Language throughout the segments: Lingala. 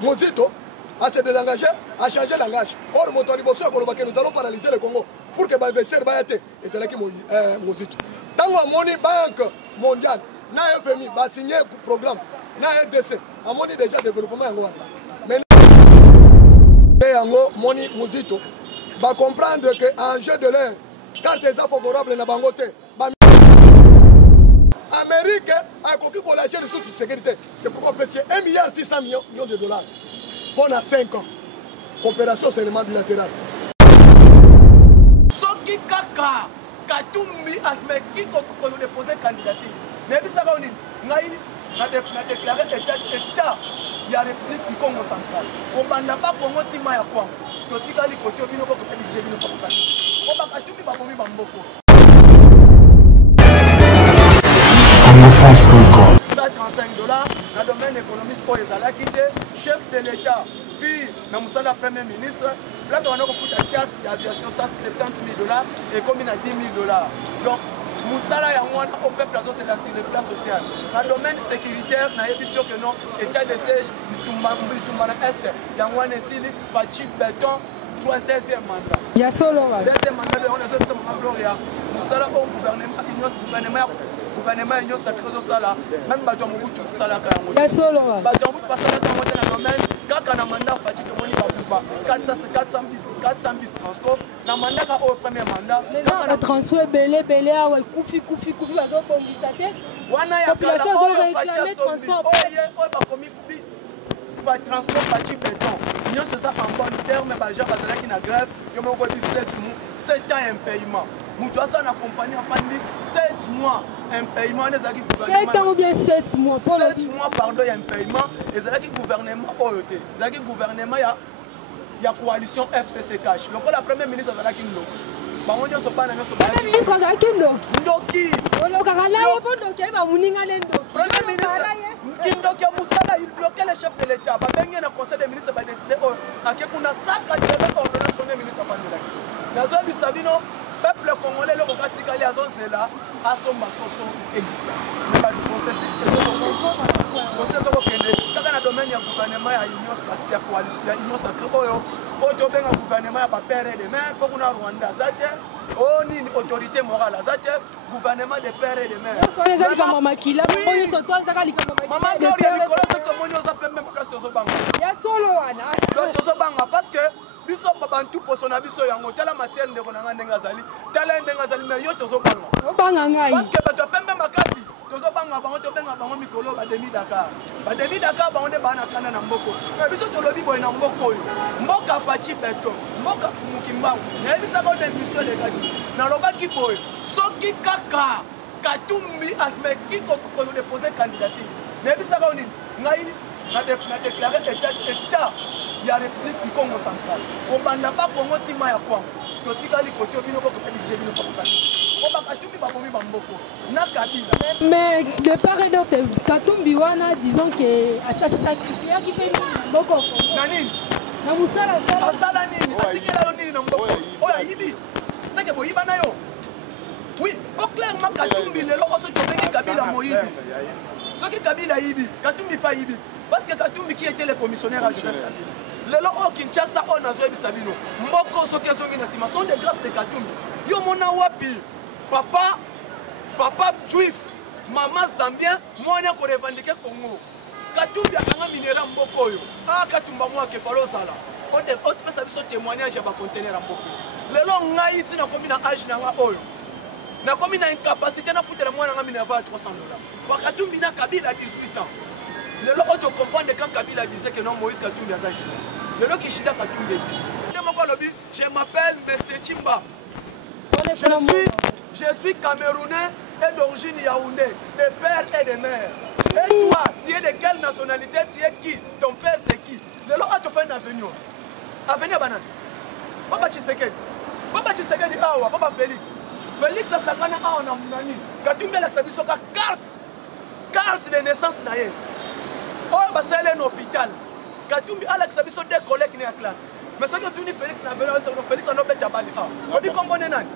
Mozito à se désengager, à changer de langage. Or, nous allons paralyser le Congo pour que les investisseurs soient et c'est là que Mozito. Dans la Money Bank mondiale, na FMI va signer un programme, na RDC, a money déjà développement en mais Money Mozito va comprendre que en jeu de l'air, quand les favorables na bangote, Amérique a coquille pour lâcher les sources de sécurité. C'est pourquoi on peut payer 1,6 milliard de dollars pendant 5 ans. Coopération seulement bilatérale. Soki kaka Katumbi admet qui qu'on nous déposer candidature. Mais ça va on dit, n'a déclaré état. Il y a République du Congo central. On banda pas Congo tima ya kwa. Totika li côté bino ko ko dirige bino ko ko. On ba Katumbi ba komi bamboko. 135 $, dans le domaine économique pour les Alakité, chef de l'État, puis dans le Premier ministre, là, on a beaucoup de taxes d'aviation, ça c'est 70 000 $ et comme il a 10 000 $. Donc, Moussala et moi, au peuple, c'est la sécurité sociale. Dans le domaine sécuritaire, on a dit sûr que non, état de siège, il y a un Sili, Fachi, Béton, deuxième mandat. Il y a solo. Deuxième mandat, on a fait Gloria. Moussala au gouvernement. Gouvernement union sacré au sala même bato mubutu sala ka yango ya solo bato mubutu pasala ka ngota na domaine kaka na mandat fati to moni ba pupa 400 bis transport na mandat ka au premier mandat les gens la transfert belé awa kufi bazo bongisa te wana ya population zo réclamer transport oye ba komi bis va transport fati béton union c'est ça en bon terme ba ja bazala ki na grève yo moko dit 7 ans impayement Moutou a compagnie a pandi 7 mois un paiement des acquis gouvernement 7 ans ou bien 7 mois pour 7 mois pardon il y a un paiement et c'est là que gouvernement OET c'est là que gouvernement il y a coalition FCC cash donc la première ministre c'est là qui nous bango nyo so bana nyo so bana ministre c'est là qui ndoki on kala yo ndoki ba muninga le ndoki premier ministre Kindoki Moussala il bloquait les chefs de l'état ba bengi na conseil des ministres ba décider o akekuna saka de ordonnance premier ministre Bandela nazo bisabino peuple congolais le kokatikali azozela asomba soso mais ba processus processus okende kaka na domaine ya gouvernement ya union sacrée ya coalition ya union sacrée oyo oto benga gouvernement ya ba père de mère pour na Rwanda zate oni autorité morale zate gouvernement de père et de mère so les gens comme mama kila oyo soto zaka likama mama Gloria Nicolas to monyo za pembe makasto zo banga ya solo wana donc to zo banga parce que biso babantu poso na biso yango tala matière ndeko na ndenga zali tala ndenga zali mais yo tozo banga ngai parce que bato pembe makasi tozo banga bango to benga bango mikolo ba demi Dakar bango de bana kana na mboko biso to lobi boy na mboko yo mboka fachi beto mboka fumukimbangu na bisa ba de mission de kadi na roba ki boy soki kaka Katumbi admet qui qu'on nous déposer candidature na bisa ba nini ngai na déclarer état il y a République du Congo central. On banda pas Congo tima ya kwa. Totika li côté bino ko dirige bino ko ko. On ba Katumbi ba komi bamboko. Na Kabila. Mais de part et d'autre Katumbi wana disons que ça sacrifié qui fait boko. Nani? Na Moussala sala nini? Atikela yo nini na mboko. Oya yibi. C'est que boyiba na yo. Oui, au clairement Katumbi lelo oso tobeki Kabila moyibi. Ce qui Kabila yibi, Katumbi pas yibi. Parce que Katumbi qui était le commissionnaire à Joseph Kabila. Lelo o Kinshasa on a zoé bisabino. Mboko soki zongi na sima sont des grâces de Katumbi. Yo mona wapi? Papa juif, maman zambien, mwana ko revendiquer Congo. Katumbi akanga minera mboko yo. Ah Katumba moi ke falo sala. On de autre pesa biso témoignage ba conteneur mboko. Lelo ngai tina komi na âge na nga oyo. Na komi na incapacité na foutre mwana nga minera $300. Wa Katumbi na Kabila 18 ans. Lelo auto comprendre quand Kabila disait que non Moïse Katumbi a zagi. Lelo Kishida Katumbi. Je m'appelle Monsieur Chimba. Je suis camerounais et d'origine yaoundé, de père et de mère. Et toi, tu es de quelle nationalité? Tu es qui? Ton père c'est qui? Lelo auto fait un avenir. Avenir banane. Papa Tshisekedi. Papa Tshisekedi awa, Papa Félix. Félix a sakana awa na munani. Katumbi la sabiso ka carte de naissance na ye. Oh, bah c'est un hôpital. Katumbi Alex Sabiso des collègues dans la classe. Mais ce que tu dis Félix n'a pas Félix n'a pas tabali. On dit comment on est nani?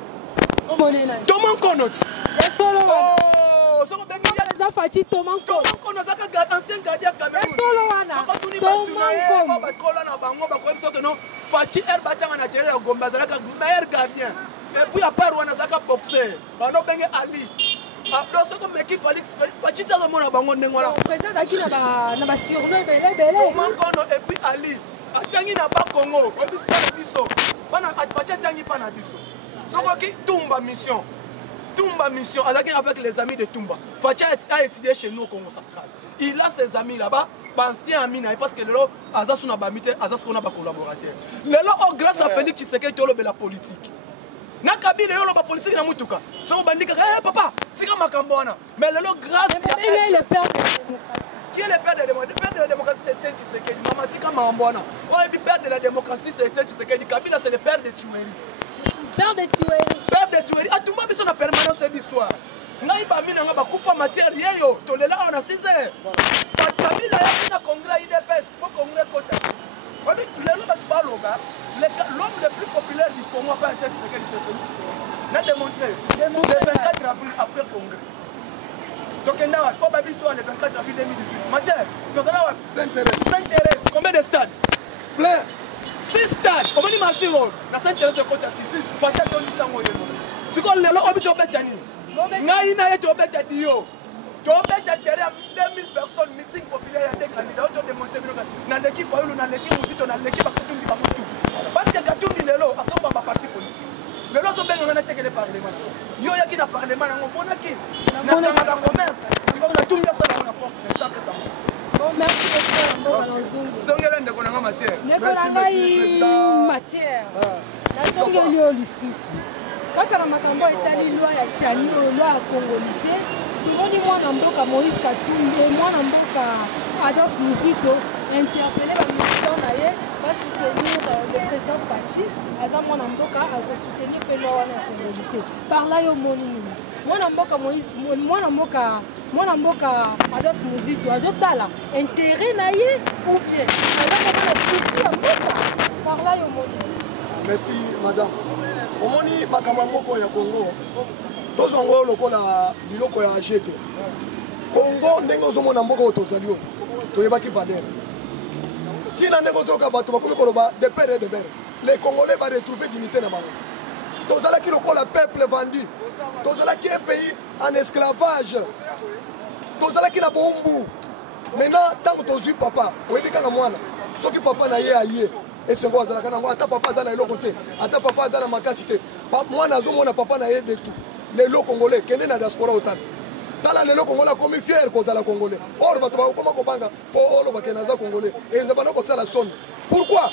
Comment on est nani? Comment on note? C'est solo. Oh, yo soko bengi eza faci tomanko nazaka ancien gardien Cameroun esolo wana soko tuni batunao bakola na bango bakoyebi soki no faci er batanga na terrain ya Gombe azalaka meilleur gardien et puis à part wana azalaka boxeur bano bengi Ali donc soko meki Félix faci ti azomona bango ndenge wana président azalaki na basurdo ebele tomankono et puis Ali atangi na bakongo oyebisi na biso bana faci atangi mpa na biso sokoki Tumba mission avec les amis de Tumba. Faci a étudié chez nous au Congo central. Il a ses amis là-bas, anciens amis, parce que lelo azasuna bamite, azasuna ba collaborateur. Lelo grâce à Félix Tshisekedi tolo la politique. Na Kabila yo la politique na mutuka. So bandika papa, sika makambo wana. Mais lelo grâce à il est le père de la démocratie. Qui est le père de la démocratie? Le père de la démocratie c'est Etienne Tshisekedi. Mama tika mambona. Le père de la démocratie c'est Etienne Tshisekedi. Kabila c'est le père de Tueri. Père de Tueri. Père de Tueri. Ah, tout le monde a permanence de l'histoire. Ngai ba vina nga ba kufa matière yeyo. Tolela on a 6 heures. Kabila ya na congrès IDPS. Pour congrès côté. Avec le ba baloga, l'homme le plus populaire du Congo pas être ce qu'il s'est fait. N'a démontré. Le 24 avril après congrès. Donc là, on va l'histoire le 24 avril 2018. Matière. Donc là, Saint-Thérèse. Combien de stades? Plein. 6 stades. Comment dit Martin Roll? La Saint-Thérèse de côté 6. Fatia Tony Sango. C'est quoi le hôpital Betani? Ngai na yeto beta dio. To beta terrain 2000 personnes meeting populaire ya des candidats auto démontrer na l'équipe Fayulu na l'équipe Muzito na l'équipe Katumbi ba mutu. Parce que Katumbi lelo asoba ba parti politique. Lelo so benga na teke le parlement. Yo yaki na parlement na ngona ki. Na na commerce. Ngo na tumba sa na force c'est ça que ça. Bon merci beaucoup Mboka Nzungu. Zongela ndeko na matière. Merci président. Matière. Na zongeli yo lisusu. Kaka na makambo etali loi ya Tchani loi ya Congolité tumoni mwana mboka Moïse Katumbi mwana mboka Adolphe Muzito interpellé ba militants na ye va soutenir le président Faci aza mwana mboka a soutenir pe loi wana ya Congolité par là yo moni mwana mboka Moïse mwana mboka Adolphe Muzito azotala intérêt na ye ou bien aza na souci ya mboka par là yo moni. Merci madame. Omoni makambo moko ya Congo tozongo lokola biloko ya jete Congo ndenge ozomona mboka otozali yo toyebaki valeur tina ndenge ozoyoka bato bakomi koloba de père et de mère les Congolais va retrouver dignité na bango tozalaki lokola peuple vendu tozalaki un pays en esclavage tozalaki na bombu maintenant ntango tozwi papa oyebi kaka mwana soki papa na ye aye esengo azalaka nango ata papa aza na eloko te ata papa aza na makasi te mwana azomona papa na ye de tout lelo congolais kende na diaspora otala tala lelo congolais akomi fier kozala congolais or bato bakoma kobanga mpo olobake naza congolais enza bana kosala soni pourquoi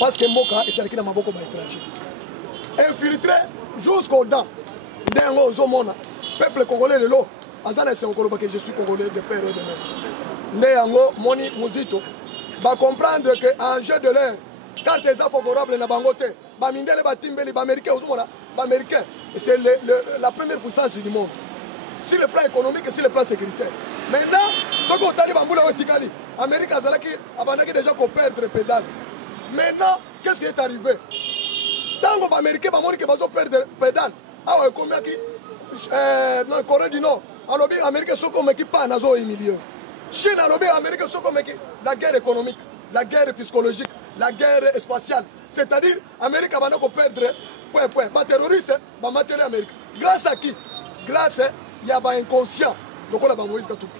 parce que mboka ezalaki na maboko baétranger infiltré jusqu'aux dents nde yango ozomona peuple congolais lelo aza na esengo kolobake je suis congolais de père et de mère nde yango moni Muzito va comprendre que en jeu de l'air, quand ils sont favorables na bangote, bamindele batimbeli baméricain baméricain, c'est la première puissance du monde. Sur le plan économique et sur le plan sécuritaire. Maintenant, ce qu'on t'a dit bamboula otikali, Amérique azalaki abandaki déjà qu'on perdre pédale. Maintenant, qu'est-ce qui est arrivé? Tango baméricain bamoni que bazo perdre pédale. Ah ouais, combien qui non Corée du Nord, alors bien Amérique soko meki pas nazo humilié. Chine a lobby Amérique la guerre économique, la guerre psychologique, la guerre spatiale. C'est-à-dire, l'Amérique va perdre point. Les terroristes vont mater l'Amérique. Grâce à qui? Grâce à il y a un inconscient. Donc on a Moïse Katumbi.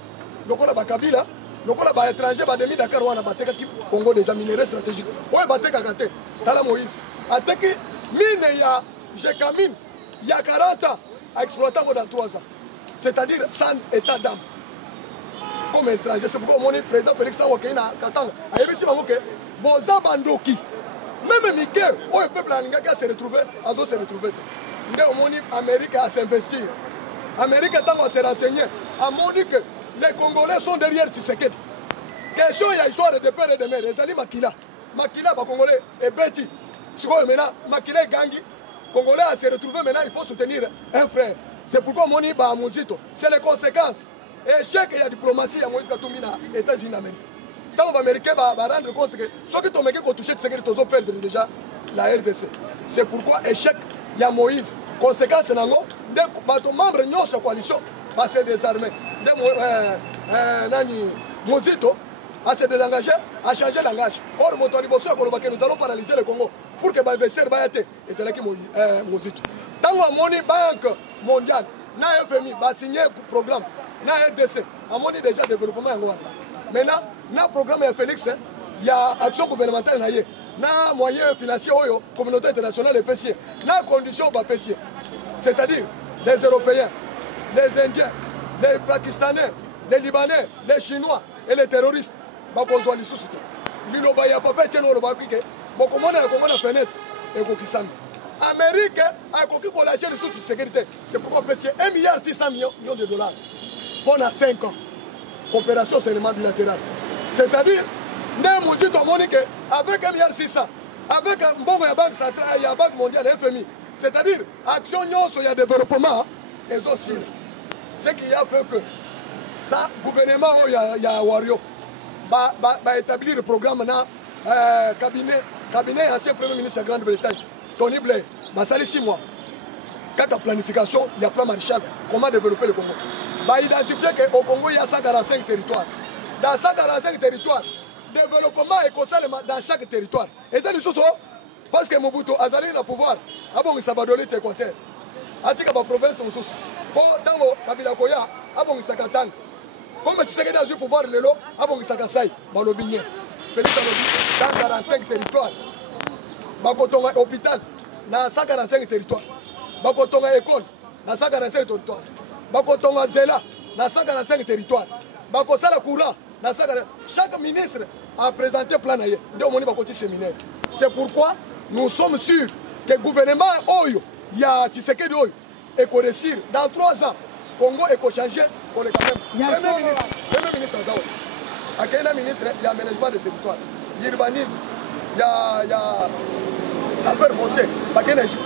Donc on a Kabila. Donc on a étranger, on a demi Dakar, on a battu Congo déjà minerai stratégique. On a battu Kagate. Tala Moïse. Attaqué mine il y a Jekamine. Il y a 40 ans à exploiter dans 3 ans. C'est-à-dire sans état d'âme. Comme étranger, c'est pourquoi mon président Félix Tshisekedi na Katanga a dit que Boza Bandoki, même Mikel, où le peuple a se retrouvé, se retrouver. L'Amérique a s'investir. L'Amérique a se renseigner. A montré que les Congolais sont derrière Tshisekedi. Question, il y a histoire de père et de mère. Les alliés Makila. Makila, les Congolais, est bêtis. Maintenant, Makila est Gangi. Les Congolais a se retrouver maintenant, il faut soutenir un frère. C'est pourquoi mon Muzito, c'est les conséquences. Et échec, il y a diplomatie, il y a Moïse Katumbi aux États-Unis d'Amérique. Tant les Américains vont rendre compte que ceux qui ont touché, c'est qu'ils ont perdu déjà la RDC. C'est pourquoi échec, il y a Moïse. Conséquence, les membres de la coalition, se désarmer. Mozito a se désengager, a changé de langage. Or, nous allons paralyser le Congo pour que l'investisseur va et c'est là qui Mozito. Tant que Banque mondiale, na FMI, va signer un programme, na RDC, a moni déjà développement en Rwanda. Maintenant, na programme Félix, il y a action gouvernementale, na moyen financier, communauté internationale et PCI, na condition pour PCI. C'est-à-dire les Européens, les Indiens, les Pakistanais, les Libanais, les Chinois et les terroristes. Bakozwa lisusu te. Liloba ya papa tieno loba kike. Bokomona na komona fenêtre et kokisami. Amérique a koki ko lâcher lisusu sécurité. C'est pourquoi PCI 1,6 milliard de dollars pendant 5 ans. Coopération seulement bilatérale. C'est-à-dire né Mozito Monique avec 1,6 milliard avec un bon banque centrale, il y a banque mondiale FMI. C'est-à-dire action nyonso ya développement et aussi ce qui a fait que ça gouvernement il y a Wario va établir le programme dans cabinet ancien premier ministre de la Grande-Bretagne Tony Blair va salir 6 mois quand la planification il y a plan Marshall comment développer le Congo va identifier qu'au Congo il y a 145 territoires dans 145 territoires développement écossais dans chaque territoire et ça nous sommes parce que Mobutu Azali na pouvoir abongi sabadoli Équateur atika ba province mususu po tango kabila koya abongi sakatanga comme tu sais que dans le pouvoir lelo abongi sakasai balobi nye Félix Alobi dans 45 territoires bakotonga hôpital na 145 territoires bakotonga école na 145 territoires bakotonga zela na 145 territoires bakosala courant na 145 chaque ministre a présenté plan naye ndio moni bakoti séminaire. C'est pourquoi nous sommes sûrs que le gouvernement Oyo, il y a Tshisekedi Oyo, et qu'on réussir dans 3 ans, Congo est changé pour le Cameroun. Premier ministre Azaoui. À quel ministre, il y a aménagement de territoire, il y a urbanisme, il y a affaires foncières, il y a Égypte.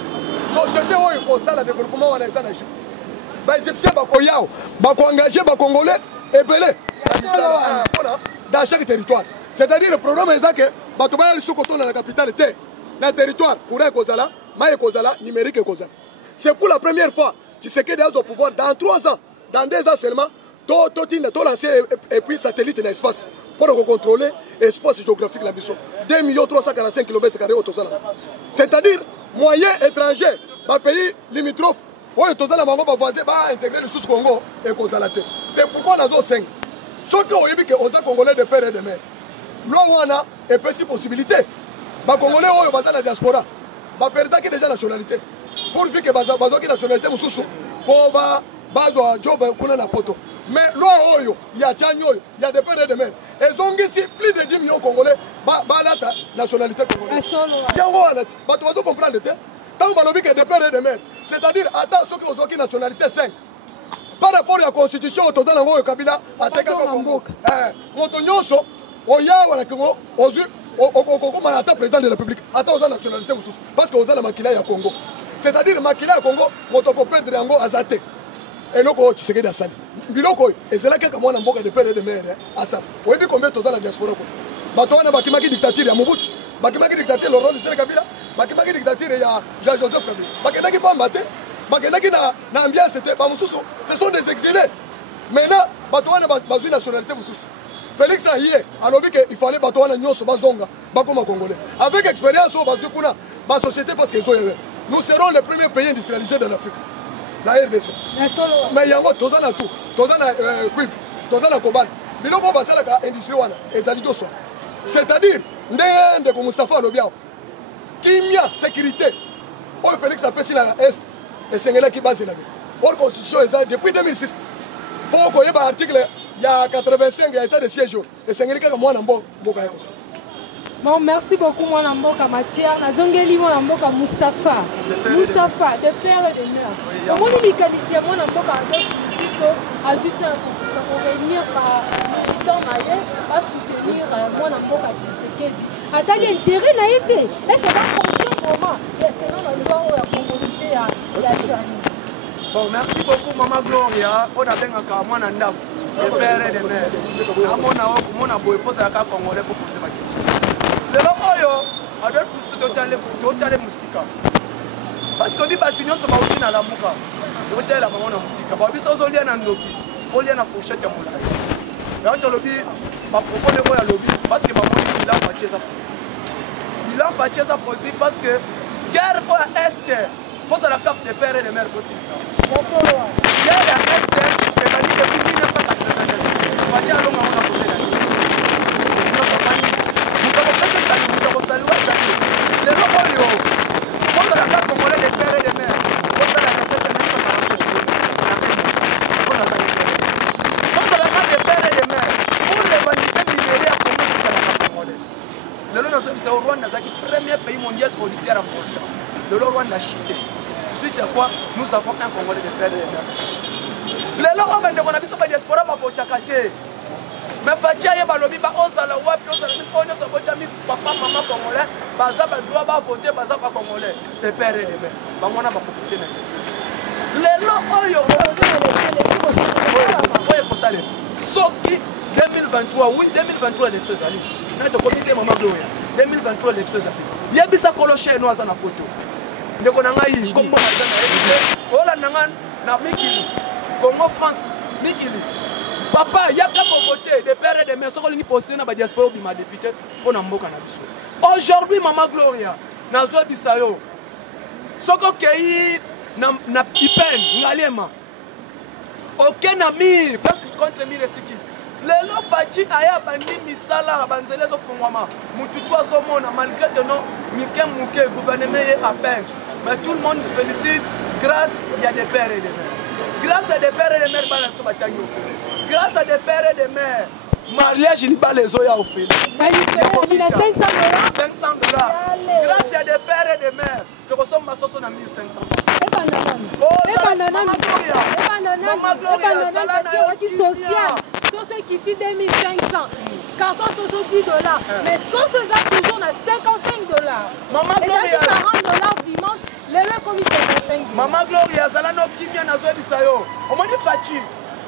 Société Oyo, pour ça, le développement en Égypte. Les Égyptiens, ils vont engager les Congolais et belés dans chaque territoire. C'est-à-dire le programme est que Batouba est sous dans la capitale, le territoire, pour un Kozala, Maï Kozala, numérique Kozala. C'est pour la première fois, tu sais qu'il y a au pouvoir dans 3 ans, dans 2 ans seulement, tout lancer et puis satellite dans l'espace pour contrôler l'espace géographique de la mission. 2 345 km² au Tozala. C'est-à-dire, moyens étrangers, pays limitrophes, où Tozala va intégrer le sous-Congo et Kozala. C'est pourquoi on a 5. Sauf qu'on a dit que les Congolais de père et de mère. Là, et puis possibilité. Les Congolais qui sont dans la diaspora, ils perdent déjà la nationalité. Pour que les nationalité pour job na poto. Mais là, il y a Tchani, il y a des pères et des mères. Ils ont ici plus de 10 millions de Congolais la nationalité congolaise. Tu vas comprendre. Tant que des pères et des mères, c'est-à-dire, attends ceux qui ont une nationalité 5. Par rapport à la constitution, au total de Kabila, à Teka Congo. Motonyoso, Oya, au président de la République, attends aux nationalités, parce que aux la Makila à Congo. C'est-à-dire, Makila à Congo, Motoko Pedro Yango Azate. Et là, tu sais que c'est ça. Et c'est là que moi, on a des pères et des mères. À ça. Vous voyez combien de temps la diaspora. Batouana Bakimaki dictature à Mobutu. Bakimaki dictature, Laurent de Kabila. Bakimaki dictature, il y a Jean-Joseph Kabila. Bakimaki pas maté. Na ambiance c'était pas mususu, ce sont des exilés. Maintenant, Batouana a une nationalité mususu. Félix Ahiye, alors qu'il fallait Batouana nyonso bazonga, bakoma congolais. Avec expérience au bazukuna, ba société parce qu'ils ont nous serons les premiers pays industrialisés de l'Afrique. La RDC. Mais il y a un tozana tout, tozana cuivre, tozana cobalt. Biloko basala ka industrie wana ezalido so. C'est-à-dire ndenge ko Mustafa Lobiao. Kimia sécurité. O Félix a passé la est. Et c'est là qui base là. Hors constitution depuis 2006. Pour qu'on ait un article, il y a 85, il y a état de siège. Et c'est là que moi, bon, merci beaucoup, moi, Namboka Matière. Nazongeli, moi, Namboka Mustafa. Mustafa, de père et de mère. Comment il dit qualifié, moi, Namboka Azut pour venir par militant malais, à soutenir moi, Namboka Tshisekedi. Attendez, intérêt n'a été. Est-ce que ça fonctionne comment? C'est dans la loi où la communauté a choisi. Bon, merci beaucoup, Maman Gloria. On a bien encore moi, Nanda, les pères et les mères. On a beau poser la carte congolais pour poser ma question. Le logo, Adolphe, total musique. parce que dit bato nyonso bauti na lamuka otela bango na musika babiso ozolia na ndoki olia na fourchette ya molai yango tolobi bapropone oyo alobi parce que bamoni bilan faci eza politique bilan faci eza politique parce que guerre oyo ya este fozala carte de père et de mère kosilisa guerre ya este ebandi depuis 1989 faci alonga ngo na kote na mutokosaliwa ezali lelo oyo fozala carte congolais de père et de mère fozala na tete c'est au Rwanda qui est le premier pays mondial producteur en production. Le Rwanda a chuté. Suite à quoi, nous avons un Congolais de faire des le Rwanda on a vu sur la diaspora, ma faute à cater. Mais Fatia et Balobi, Osala, Wapi, Osala, papa, maman congolais, Bazaba doit voter, Bazaba congolais, les pères et les mères. On a pas profité. Les lois, Soki 2023, oui, 2023, l'élection est allée. Notre comité Maman Gloria, 2023, l'élection est allée. Il y a bisa coloché nous à la photo. Nous avons Congo, na Mikili, Congo France, Mikili. Papa, il y a qu'à voter des pères et des mères. Qui postent dans la diaspora qui m'a député pour nous moquer. Aujourd'hui, Maman Gloria, na zo bisayo. Soko kei na pipen, ngalema. Aucun ami, parce que contre mi resiki. Lelo Faci aya bandi misala banzele zo fongwama. Mututu azomona malgré que non Mike gouvernement est à peine. Mais tout le monde félicite grâce il y a des pères et des mères. Grâce à des pères et des mères bala so batanyo. Grâce à des pères et des mères. Mariage il bat les oya au fil. Il a 500 $. 500 $. Grâce à des pères et des mères. Je ressemble ma sauce à 1500 $. Maman Gloria, sauce qui dit 2500, carton sauce $10, mais sauce ça toujours à 55 $. Maman Gloria, 40 $ dimanche, les leurs commis 55 $. Maman Gloria, Zalano Kimia Nazo Bisayo, on m'a dit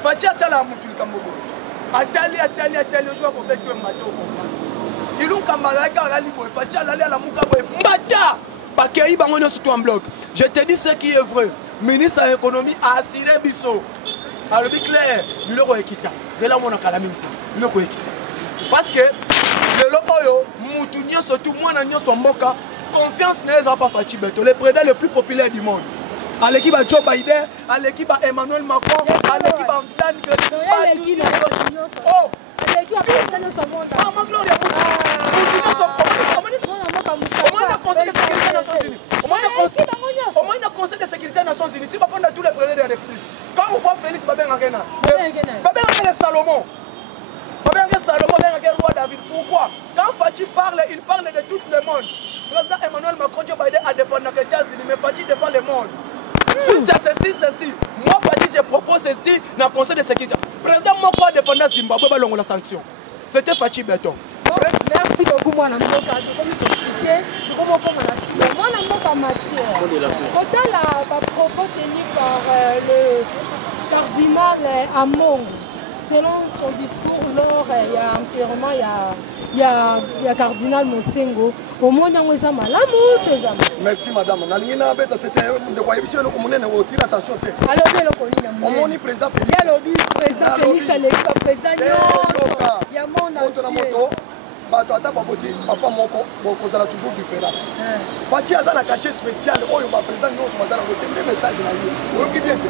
Faci a la mouture Kambogo. Atali, je vois qu'on fait que Mato. Il nous camarade à la libre, Faci a l'aller à la Moukaboy. Mbata! Bakei Bangono sur toi en bloc. Je te dis ce qui est vrai. Ministre de l'économie a assuré Bisso. Alors, clair, le logo est quitté. C'est là où on a calamité. Le logo est quitté. Parce que le logo, Moutounio, surtout moi, nous sommes moka. Confiance n'est pas Faci Beto, le président le plus populaire du monde. À l'équipe à Joe Biden, à l'équipe à Emmanuel Macron, à l'équipe à Dan Gregg. Oh! L'équipe à President Samonda. Maman Gloria, au moins le Conseil de sécurité des Nations Unies. Au moins le Conseil de sécurité des Nations Unies. Tu vas prendre tous les présidents de la République. Quand on voit Félix Babengangena, Babengangena Salomon, Babengangena roi David. Pourquoi? Quand Faci parle, il parle de tout le monde. Le président Emmanuel Macron, Joe Biden a défendu les États-Unis, mais Faci défend le monde. Suite à ceci. Moi, Faci, je propose ceci dans le Conseil de sécurité. Le président Moko a défendu Zimbabwe, la sanction. C'était Faci Beton. Merci beaucoup, moi, je suis en matière. Autant la propos tenu par le cardinal Among, selon son discours, lors il y a enterrement, il y a cardinal Mosengo. Au moins, il y a merci madame. C'était de quoi il tire attention. Alors, le président Félix. Président Félix, président il y a mon papa moko bokozala toujours différent. Faci aza na cachet spécial oyo ba président nyonso bazala kotembe message na yo. Oyoki bien te.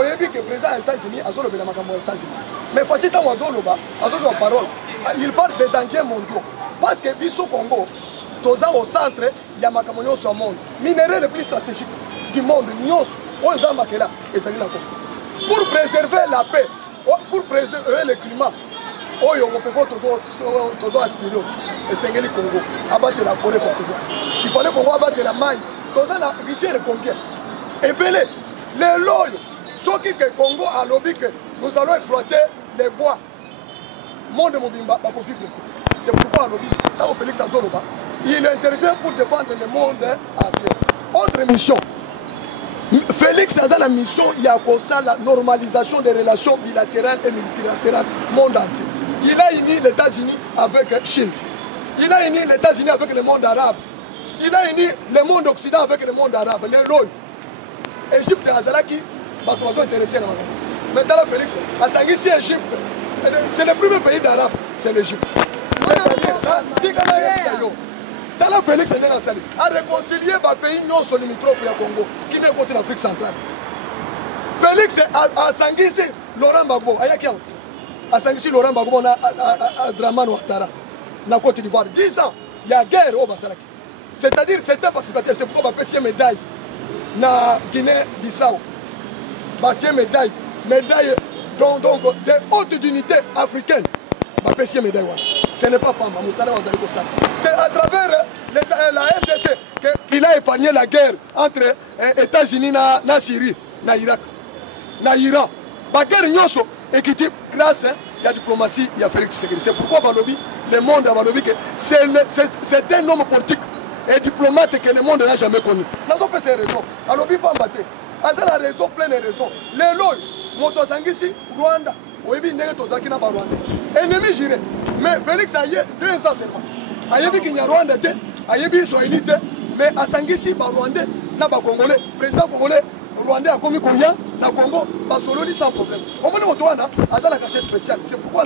Oyebi que président des États-Unis azolobela makambo ya États-Unis. Mais Faci tango azoloba, azozwa parole. Il parle des enjeux mondiaux. Parce que biso Congo, toza au centre ya makambo nyonso ya monde. Minerai le plus stratégique du monde nyonso oyo zamakela ezali na Congo. Pour préserver la paix, pour préserver le climat. Oh, on peut voir toujours aspirer et Sengeli Congo, abattre la forêt portugaise. Il fallait qu'on abattre la maille. Dans la rivière combien? Et belé, les loyaux, ceux qui que Congo a lobby que nous allons exploiter les bois. Monde Mobimba, pas pour vivre. C'est pourquoi lobby, quand Félix Azoloba, il intervient pour défendre le monde entier. Autre mission. Félix a la mission, il y a comme ça la normalisation des relations bilatérales et multilatérales monde entier. Il a uni les États-Unis avec Chine. Il a uni les États-Unis avec le monde arabe. il a uni le monde occident avec le monde arabe. L'Égypte azalaki bato bazo intéressé na makambo. Maintenant Félix asangisi Égypte. C'est le premier pays d'arabe, c'est l'Égypte. Tala Félix a réconcilié le pays non limitrophe du Congo qui n'est pas l'Afrique centrale. Félix a sangisi Laurent Gbagbo, a sangisi Laurent Gbagbo à Dramane Ouattara, na Côte d'Ivoire. 10 ans, il y a guerre au Basalaki. C'est-à-dire c'est un pacificateur, c'est pourquoi il y a une médaille na Guinée-Bissau. Il y a une médaille donc de haute dignité africaine. Il y a une médaille. Ce n'est pas Pamba, c'est à travers la RDC qu'il a épargné la guerre entre États-Unis et Syrie, et Irak, et Iran. La guerre est équitée grâce à la diplomatie et à Félix Tshisekedi. C'est pourquoi le monde a dit que c'est un homme politique et diplomate que le monde n'a jamais connu. Nous avons fait ces raisons. Alors, il n'y a pas de la raison, pleine de raisons. Les lois, Motosangisi, Rwanda, ennemi juré. Mais Félix a eu 2 ans seulement. Il y a Rwanda, il y a Israël, mais à Sangisi, Rwandais, Congolais, président congolais, Rwandais a commis combien dans le Congo, sans problème. Au moment où on a un cachet spécial, c'est pourquoi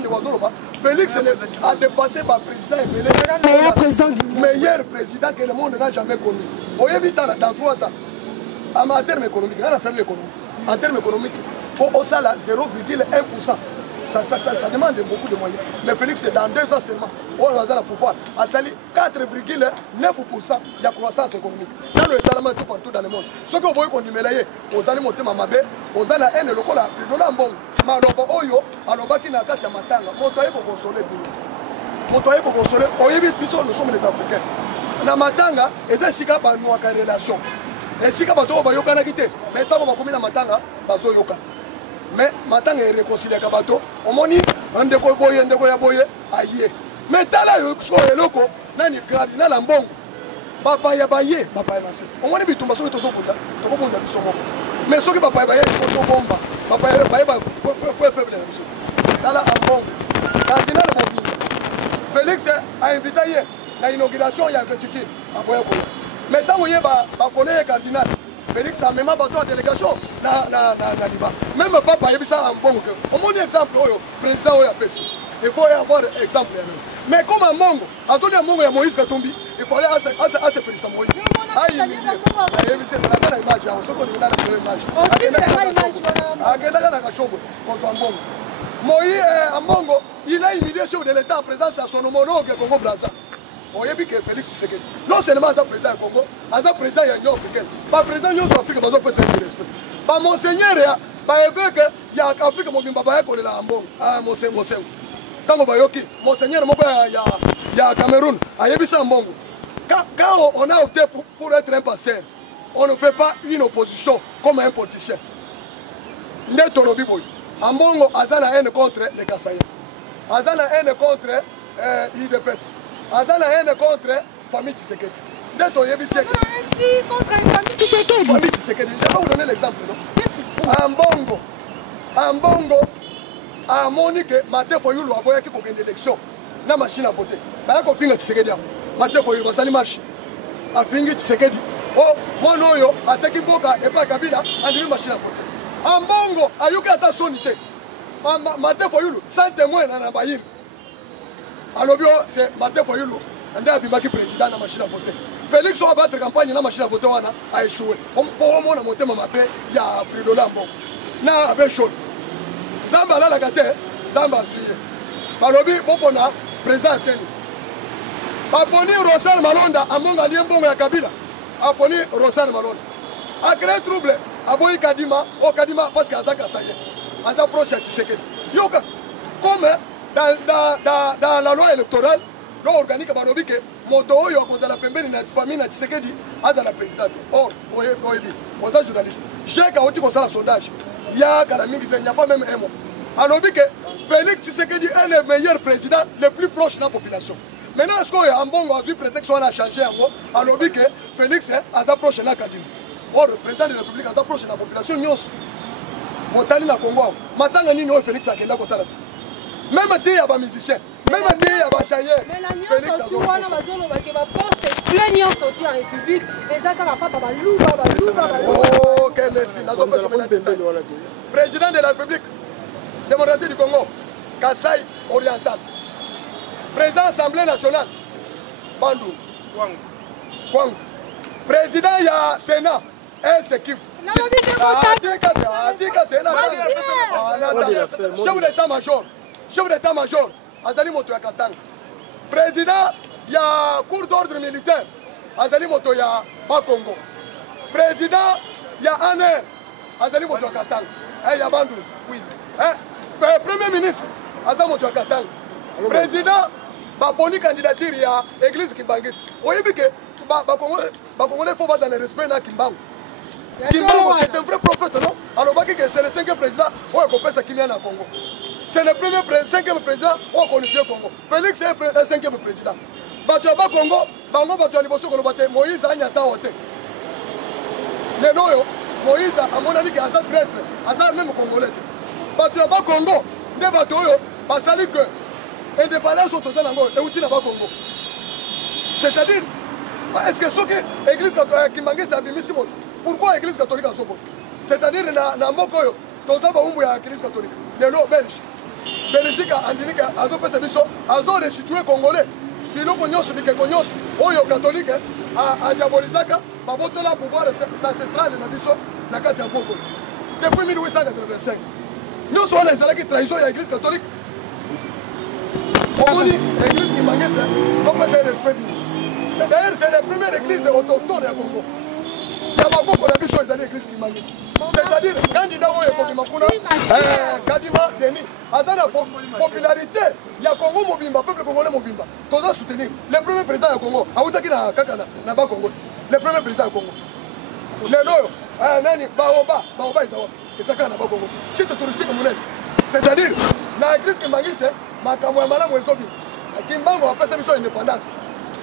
Félix a dépassé le président meilleur président que le monde n'a jamais connu. On évite dans 3 ans. En termes économiques, en termes économiques, au salaire 0,1%. Ça demande beaucoup de moyens. Mais Félix, c'est dans 2 ans seulement. On a le pouvoir. À Sali, 4,9% de croissance économique. Dans le salaire tout partout dans le monde. Ce que vous voyez qu'on dit, aux années montés Mamabé, aux années haine, le col a pris de l'ambon. Maloba Oyo, alors qui n'a qu'à Matanga. Montoyer pour consoler. Montoyer pour consoler. On évite, nous sommes les Africains. Na Matanga, et c'est si qu'à nous à relation. Et si qu'à bateau, bah yokana quitté. Mais tant qu'on va commis na Matanga, bazo yokana. Mais Matanga est réconcilié avec Bato. On m'a dit, un déco boye, aïe. Mais t'as là, le loco, nani cardinal en bon. Papa yabaye, papa yabaye. On m'a dit, tu m'as sauvé ton seconde, tu comprends de son mais ce que papa yabaye, tu comprends bomba. Papa yabaye, pour faible la mission. T'as là en bon. Cardinal mobile. Félix a invité hier, la inauguration, il y a investiture à Boya. Mais tant qu'il y a un collègue cardinal, Félix a même pas de délégation. Même papa, il y a un bon cœur. On m'a dit exemple, le président a fait. Il faut avoir exemple. Mais comme un mongo, à tout le monde, il y a Moïse Katumbi, il fallait assez président Moïse. Ah, il y a une image. Moïse Ambongo, il a imité chef de l'État en présence à son homologue Congo Brazza. On a vu que Félix Tshisekedi, non seulement à président du Congo, à président de l'Union africaine, pas président de l'Union africaine, mais peut se respect. Pas monseigneur, pas évêque, il y a Afrique, mon bimba, il y a Ambongo, ah, monseigneur. Tant que monseigneur, il y a Cameroun, il y a Ambongo. Quand on a opté pour être un pasteur, on ne fait pas une opposition comme un politicien. Ambongo a la haine contre les Kassaïens. A la haine contre l'IDPS. A la haine contre la famille Tshisekedi. Contre la famille Tshisekedi. Famille Tshisekedi. Je vais vous donner l'exemple. Ambongo a monique Martin Fayulu a boyaki pour une élection. Na machine à voter. Bah ko finga Tshisekedi. Martin Fayulu va sali marche. A fingi Tshisekedi. Oh, mon oyo ateki boka et pas Kabila, a une machine à voter. Ambongo ayuki ata sonité. Martin Fayulu sans témoin na Nabayir. Alors c'est Martin Fayulu ande abimaki président na machine à voter. Félix a battre campagne na machine à voter wana a échoué. Pour moi na motema mabe ya Fridola Ambongo. Na abe chaud. Zamba la gate, Zamba suye. Balobi popona président Seni. Aponi Rosal Malonda Ambongo aliembongo ya Kabila. Aponi Rosal Malonda. A créé trouble. Aboyi Kadima, au Kadima parce qu'à Zaka Saye, à sa proche à Tshisekedi. Yoka, comme dans la loi électorale, loi organique à Banobi, Moto Oyo, à cause de la pembeni de la famille de Tshisekedi, à la présidente. Or, Oyebi, aux journalistes, j'ai qu'à ôter comme ça le sondage. Il y a il n'y a pas même un mot. Alors, Félix Tshisekedi est le meilleur président, le plus proche de la population. Maintenant, est-ce qu'il y a un bon prétexte qu'on a changé en gros? Alors, Félix est à sa proche de la Kadima. Or, le président de la République a approché la population nyonso. Motali na Congo. Matanga nini o Félix akenda kotala. Même des musiciens, même des chailleurs. Félix a plein nyonso tu en république eza kaka papa baluba. Ok, merci. Président de la République démocratique du Congo, Kasaï oriental. Président de l'Assemblée nationale, Bandou. Kwang. Président du Sénat, Est Kivu. Chef d'état-major, Azali Moto ya Katanga. Président ya cour d'ordre militaire, Azali Moto ya Bakongo. Président ya ANR, Azali Moto ya Katanga. Ya Bandou. Oui. Premier ministre, Azali Moto ya Katanga. Président baponi candidature ya église kimbangiste. Oyebi ke Bakongolais faut pas en respect na Kimbangu. Kimbangu c'est un vrai prophète, non? Alors c'est le 5e président où on peut s'acquérir na Congo. C'est le premier 5e président où on connaît le Congo. Félix est le 5e président. Batu ba Congo, bango batu aliboso ko lobate Moïse anyata ote. Lelo yo Moïse a monani que asa prêtre, asa même congolais. Batu ba Congo, nde batu yo basali que indépendance autoza nango e uti na ba Congo. C'est-à-dire est-ce que ce que l'église catholique qui manque sa bimisi moto? Pourquoi l'église catholique a sobo? C'est-à-dire na mboko yo toza ba umbu ya l'église catholique. Lelo Belgique a andini ka azo pesa biso azo restituer congolais. Biloko nyonso bikeko nyonso oyo catholique a diabolisaka babotola pouvoir ancestral na biso na kati ya mboko. Depuis 1885. Nyonso wana ezalaki trahison ya l'église catholique. Omoni l'église qui manque ça, donc c'est respect. D'ailleurs, c'est la première église autochtone à Congo. Il y a beaucoup de églises qui manquent. C'est-à-dire, candidat au Makuna, Kadima Denis, à la popularité, il y a Congo Mobimba, peuple congolais Mobimba. Tous à soutenir. Le premier président du Congo, Aoutaki na Kakana, na Congo. Le premier président du Congo. Le Loyo, Nani, Baoba, et ça na Congo. C'est touristique monnaie. C'est-à-dire, l'église qui manque, c'est Makamwa Malam Wezobi. Kimbango a passé son indépendance.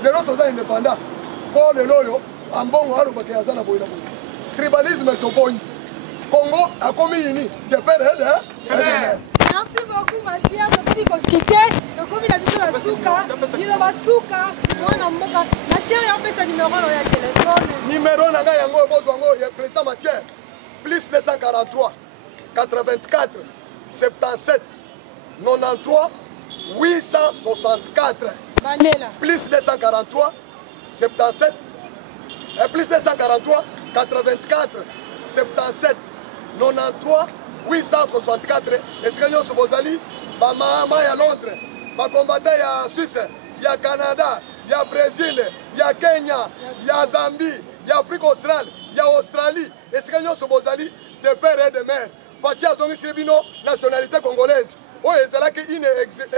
Les autres sont indépendants. Pour les loyaux, en bon, tribalisme est au boy. Congo a commis uni de père et de mère. Merci beaucoup, Mathieu. Je vais vous chiter. Le commis a dit la souka. Il va souka. Moi, Mathieu, il a fait sa numéro dans le téléphone. Numéro Nanga Yango, Bozwango, il y a président Mathieu. Plus 243 84 77 93 864. Plus 243 77 plus 243 84 77 93 864. Escanyon Sobozali, Bamama ya Londres, Bakombata ya Suisse, ya Canada, ya Brésil, ya Kenya, ya Zambie, ya Afrique australe, ya Australie. Escanyon Sobozali, de père et de mère. Fatia Zongi Sibino, nationalité congolaise. Oh, c'est une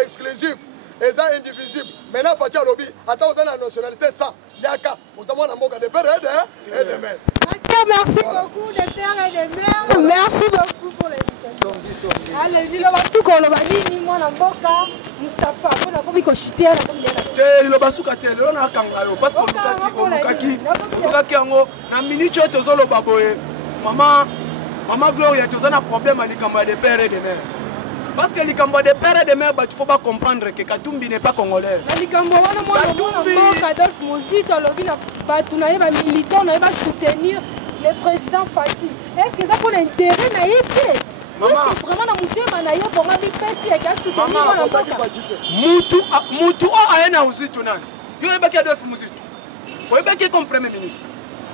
exclusive. Et ça indivisible. Maintenant, Fatia Robi, attends, vous avez la nationalité ça. Yaka, vous avez un mboka de père et de mère. Merci beaucoup de père et de mère. Merci beaucoup pour l'invitation. Allez, dis-le tout qu'on le va dire, ni moi la mboka, Mustafa, on a comme cochité à la commune. Le basuka tele, on a kangayo parce que lukaki yango na minute to zolo baboye. Maman Gloria, tu as un problème avec les pères et des mères. Parce que les Cambodgiens de père et de mère, il ne faut pas comprendre que Katumbi n'est pas congolais. Les Cambodgiens, Adolphe Mozito, on a militant, on a soutenir le président Fati. Est-ce que ça pour l'intérêt naïf? Est-ce que vraiment dans mon thème, on a eu pour ma vie petit et qu'à soutenir la boca? Moutou a un Mozito. Il y a un Adolphe Mozito. Il y a un premier ministre.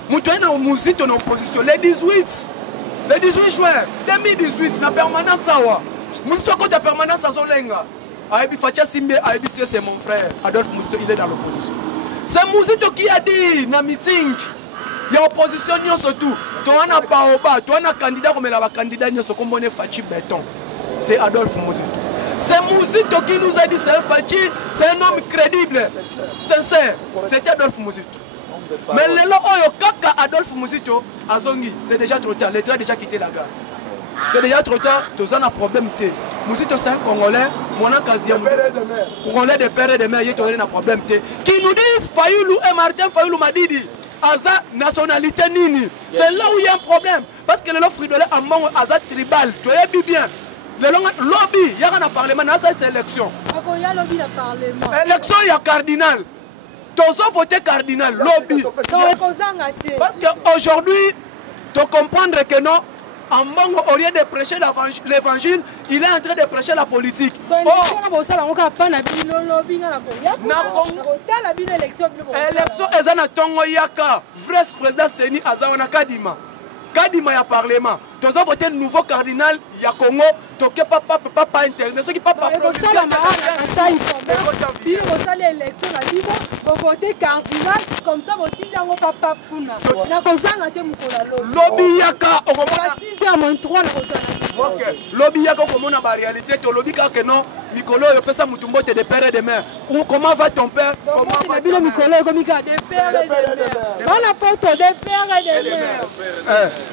Moutou a un Mozito en opposition. Le 18 juin 2018, na permanence sawa. Moussito quand la permanence à Zolenga. Aïbi Fatia Simbe, Aïbi c'est mon frère. Adolphe Moussito, il est dans l'opposition. C'est Moussito qui a dit dans le meeting. Il y a opposition surtout. Tu as un baoba, tu as un candidat comme il a un candidat comme on est Fachi Béton. C'est Adolphe Moussito. C'est Moussito qui nous a dit c'est un Fachi, c'est un homme crédible, sincère. C'est Adolphe Moussito. Mais le kaka Adolphe Moussito à Zongi, c'est déjà trop tard. L'État a déjà quitté la gare. C'est déjà trop tard, tu as un problème. Moussito c'est un Congolais, mon Kazia, Congolais de père et de mère, il y a un problème. Qui nous disent Fayoulou et Martin Fayoulou Madidi, Aza nationalité Nini. C'est là où il y a un problème. Parce que le Fridolé a mon Aza tribal, tu as bien. Le lobby, il y a un parlement, c'est élection. Il y a lobby dans le parlement. Élection, il y a cardinal. tozo voté cardinal lobby parce que aujourd'hui tu comprendre que non en Bongo, au lieu de prêcher l'évangile, il est en train de prêcher la politique. Élection ezana tongo yaka vrai président Seni Azaona Kadima. Kadima ya parlement. Tu dois voter un nouveau cardinal ya Congo. Tu n'as pas internet. Ce qui pas voter cardinal comme ça vous dites ngo papa kuna. Na kozanga te mukola lobby. Lobby yaka okomona 6h-3 na kozanga. OK. Lobby yaka okomona ba réalité to lobby ka que non Mikolo yo pesa mutumbo te de père et de mère. Comment va ton père? Comment va Bino Mikolo comme ka de père et de mère. Bana poto de père et de mère.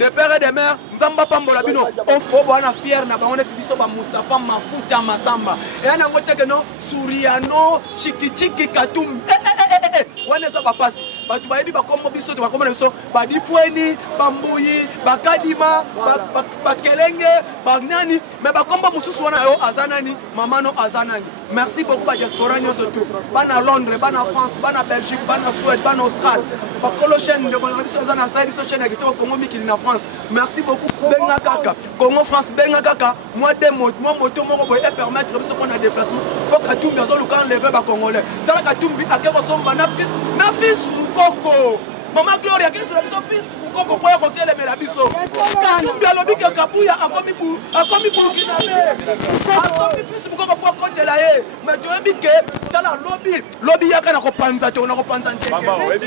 De père et de mère, nzamba pambola bino. On bana fier na bango neti biso ba Mustafa Mafuta Masamba. Et ana ngote que non Suriano Chiki Chiki Katum. Wana za bapasi. Batu bayebi bakombo biso to bakombo biso ba Dipweni, Bambuyi, Bakadima, Bakelenge, Bagnani, mais bakombo mususu wana yo azanani, mamano azanani. Merci beaucoup ba diaspora nyoso tout. Bana Londres, bana France, bana Belgique, bana Suède, bana Australie. Bakolo chaîne de biso azana sa biso chaîne ki to Congo mikili na France. Merci beaucoup Benga Kaka. Congo France Benga Kaka. Moi moto moko boye permettre biso qu'on a déplacement. Pour Katumbi azo luka enlever ba Congolais. Tala Katumbi akeba somba na fils Mukoko. Maman Gloria qui est sur la biso fils Mukoko pour côté les melabiso. Katumbi alobi ke Kabuya akomi Burkina Faso. Akomi fils Mukoko pour côté la ye. Mais tu as dit que tala lobby yaka na ko panza to na ko panza nte. Maman webi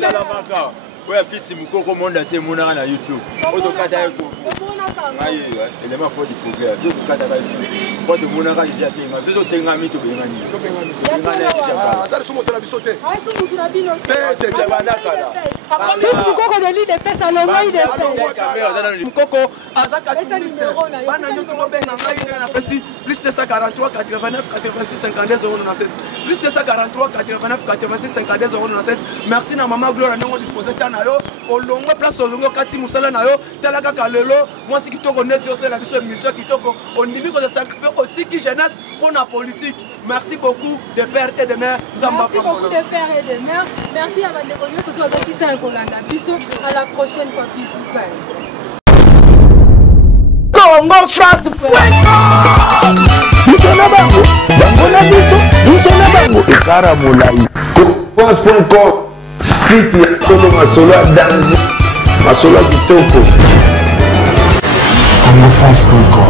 tala maka. Ouais, fils Mukoko monde ate mona na YouTube. Oto kata yo. Aïe, élément fort du progrès. Deux kata ba sur. Pour de mona ka déjà tenga. Deux tenga mi to bengani. Ça sont monter la bisoté. Ah, sont monter la bino. Te banaka là. Fils Mukoko de l'île de paix ça longo il de paix. Mukoko azaka bana nyoto mobenga ngai na pesi plus de 143 89 86 52 097 plus de 143 89 86 52 097. Merci na maman Gloire ndongo disposer na yo olongo place olongo kati musala na yo tala kaka lelo moi si kitoko net yo c'est la biso émission kitoko on dit que ça sacrifier otiki jeunesse pour la politique. Merci beaucoup de père et de mère. Merci beaucoup de père et de mère. Merci à Bandeko surtout à qui t'a Kolanda biso à la prochaine fois biso. Congo France. Biso na bango, bango na biso na bango ekara molai. France.com site ya solo masolo ya danger, masolo ya kitoko. Congo France.com